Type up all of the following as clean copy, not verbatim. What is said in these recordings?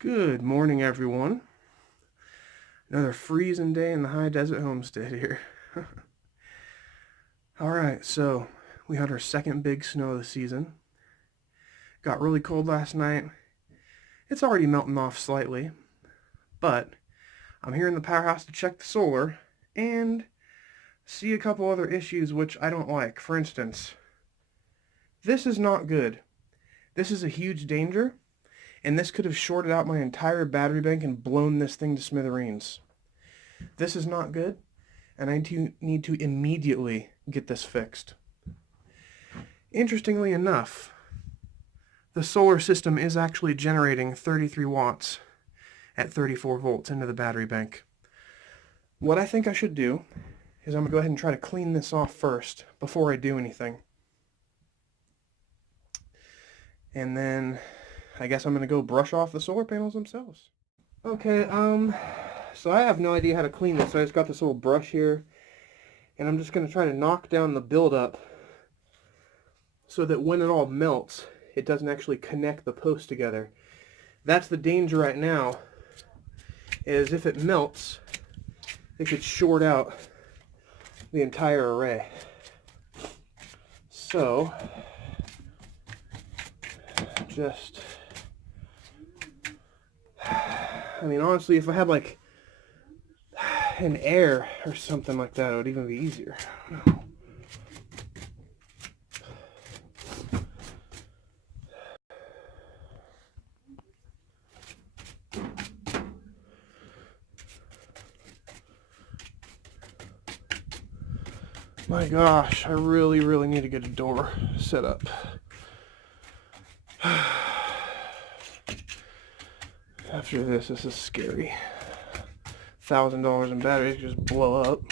Good morning, everyone. Another freezing day in the high desert homestead here. Alright, so we had our second big snow of the season. Got really cold last night. It's already melting off slightly, but I'm here in the powerhouse to check the solar and see a couple other issues which I don't like. For instance, this is not good. This is a huge danger, and this could have shorted out my entire battery bank and blown this thing to smithereens. This is not good, and I need to immediately get this fixed. Interestingly enough, the solar system is actually generating 33 watts at 34 volts into the battery bank. What I think I should do is I'm going to go ahead and try to clean this off first before I do anything. And then I guess I'm going to go brush off the solar panels themselves. Okay, so I have no idea how to clean this, so I just got this little brush here, and I'm just going to try to knock down the buildup so that when it all melts, it doesn't actually connect the posts together. That's the danger right now, is if it melts, it could short out the entire array. So, honestly, if I had like an air or something like that, it would even be easier. I don't know. My gosh, I really need to get a door set up. After this is scary. $1,000 in batteries just blow up.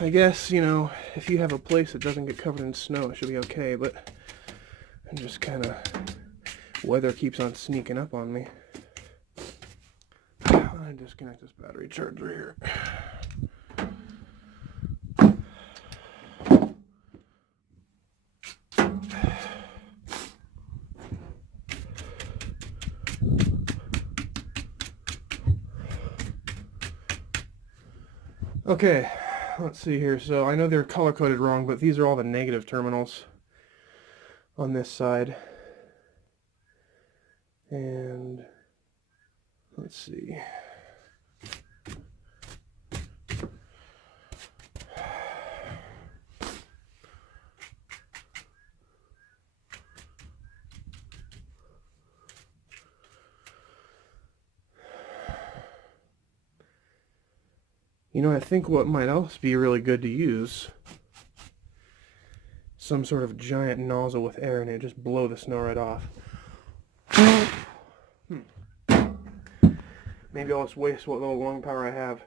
I guess, if you have a place that doesn't get covered in snow, it should be okay, but I'm just kind of, weather keeps on sneaking up on me. I disconnect this battery charger here. Okay, let's see here. So I know they're color-coded wrong, but these are all the negative terminals on this side. And let's see. I think what might else be really good to use, some sort of giant nozzle with air in it, just blow the snow right off. Maybe I'll just waste what little lung power I have.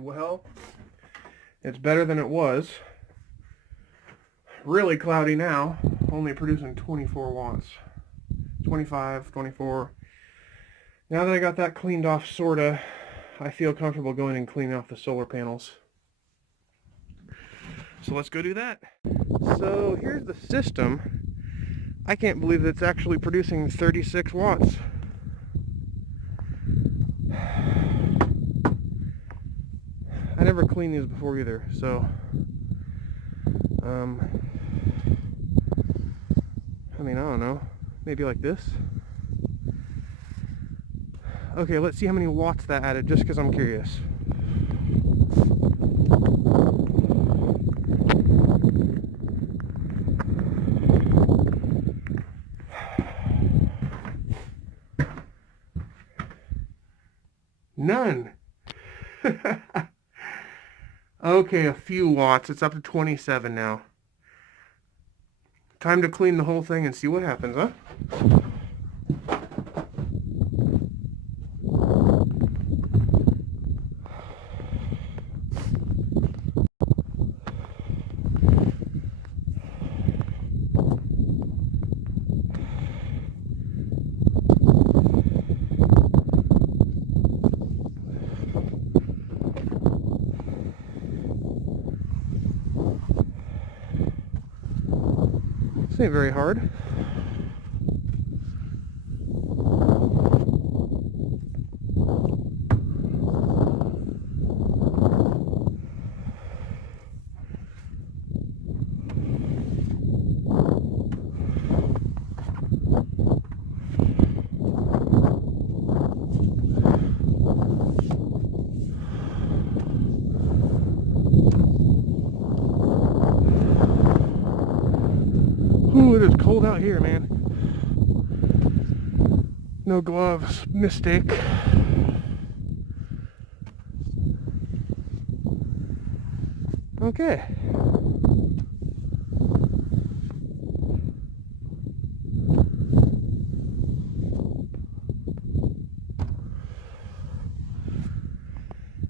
Well, it's better than it was. Really cloudy now, only producing 24 watts. 25, 24. Now that I got that cleaned off, sorta, I feel comfortable going and cleaning off the solar panels. So let's go do that. So here's the system. I can't believe that it's actually producing 36 watts. I never cleaned these before either, so I don't know, maybe like this. Okay, let's see how many watts that added, just because I'm curious. None. Okay, a few watts. It's up to 27 now. Time to clean the whole thing and see what happens, huh? This ain't very hard. Ooh, it is cold out here, man. No gloves, mistake. Okay.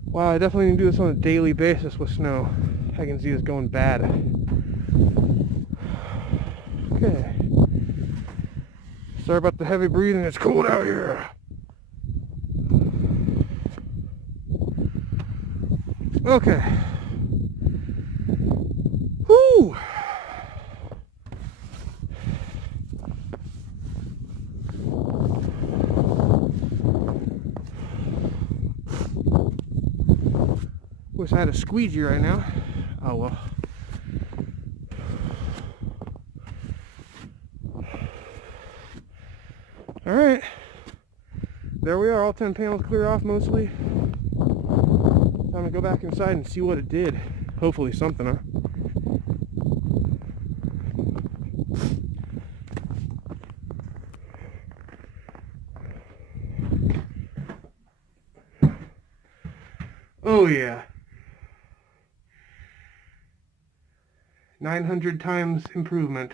Wow, I definitely need to do this on a daily basis with snow. I can see this going bad. Okay. Sorry about the heavy breathing, it's cold out here. Okay. Whoo! Wish I had a squeegee right now. Oh well. Alright. There we are, all 10 panels clear off mostly. Time to go back inside and see what it did. Hopefully something, huh? Oh yeah. 900 times improvement.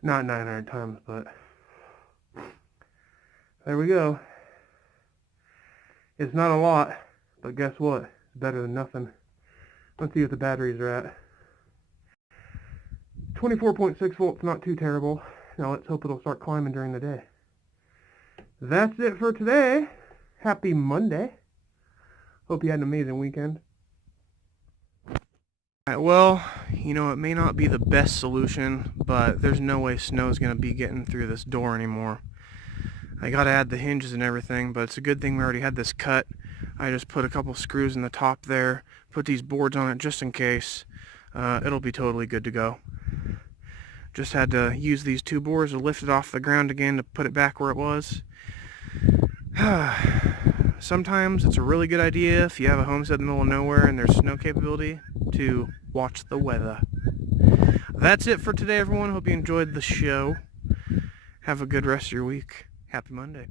Not 900 times, but there we go. It's not a lot, but guess what? It's better than nothing. Let's see what the batteries are at. 24.6 volts, not too terrible. Now let's hope it'll start climbing during the day. That's it for today. Happy Monday. Hope you had an amazing weekend. Alright, well, you know, it may not be the best solution, but there's no way snow's going to be getting through this door anymore. I got to add the hinges and everything, but it's a good thing we already had this cut. I just put a couple screws in the top there, put these boards on it just in case. It'll be totally good to go. Just had to use these two boards to lift it off the ground again to put it back where it was. Sometimes it's a really good idea if you have a homestead in the middle of nowhere and there's snow capability to watch the weather. That's it for today, everyone. Hope you enjoyed the show. Have a good rest of your week. Happy Monday.